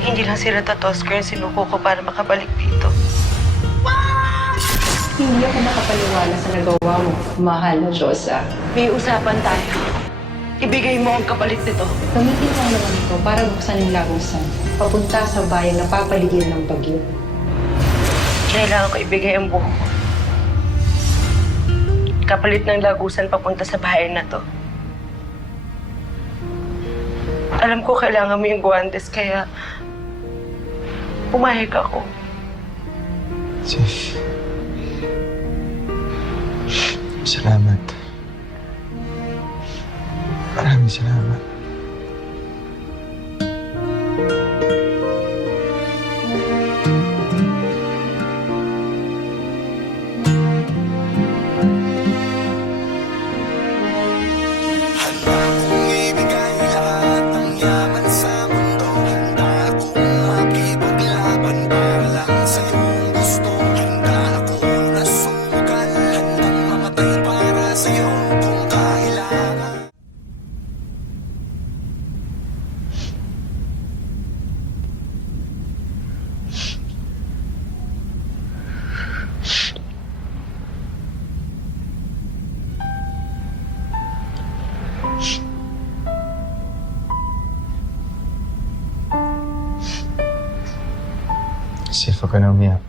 Hindi lang si Rita Tosco yung sinuko ko para makabalik dito. Hindi ako nakapaniwala sa nagawa mo, mahal na Diyosa. May usapan tayo. Ibigay mo ang kapalit nito. Gamitin mo naman ito para buksan yung lagusan, papunta sa bayan na papaligid ng bagyo. Kailangan ko ibigay ang buho ko. Kapalit ng lagusan papunta sa bahay na to. Alam ko kailangan mo yung guwantes, kaya pumayag ako. Sif. Salamat. Maraming salamat. Sif, huwag ka na umiyak.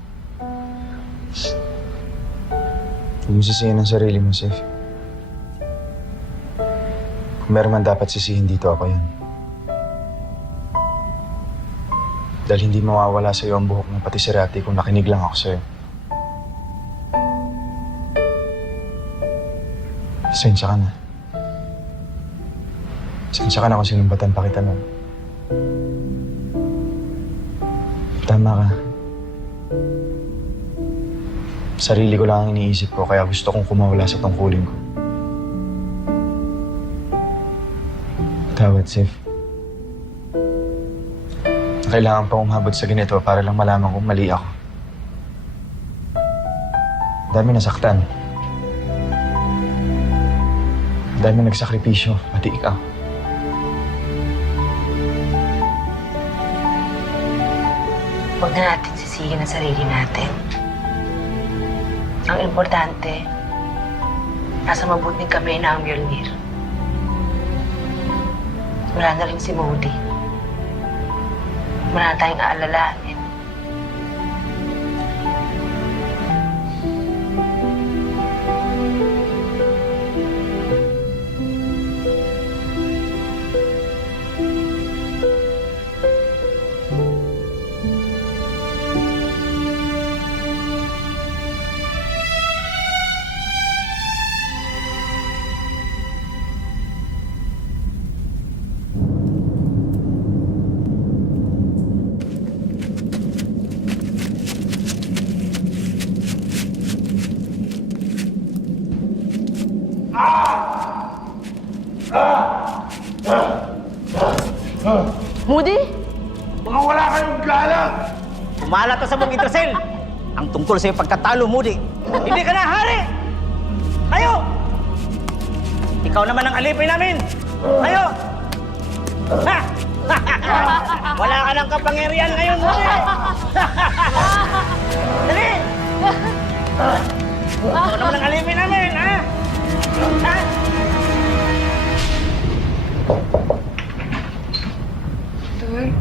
Huwag mo sisihin ang sarili mo, Sif. Kung meron man dapat sisihin dito, ako yan. Dahil hindi mawawala sa'yo ang buhok ng pati si Rati kung nakinig lang ako sa'yo. Pasensya ka na. Pasensya ka na kung sinumbatan pa kita nun. Tama ka. Sarili ko lang ang iniisip ko, kaya gusto kong kumawala sa tungkulin ko. Tawad, Sif. Kailangan pa umabot sa ganito para lang malaman kong mali ako. Dami nasaktan. Dami nagsakripisyo, pati ikaw. Huwag na natin sisihin ang sarili natin. Ang importante, nasa mabuting kamay na ang Mjolnir. Wala na rin si Modi. Wala na tayong aalalahanin. Moody? Mga wala kayong galang! Kumala to sa mong Intercell. Ang tungkol sa iyong pagkatalo, Moody. Hindi ka na hari! Tayo! Ikaw naman ang alipin namin! Tayo! Ha! Wala ka ng kapangyarihan ngayon, Moody! Dali! Ikaw naman ang alipin namin, ha? Ha? Tol?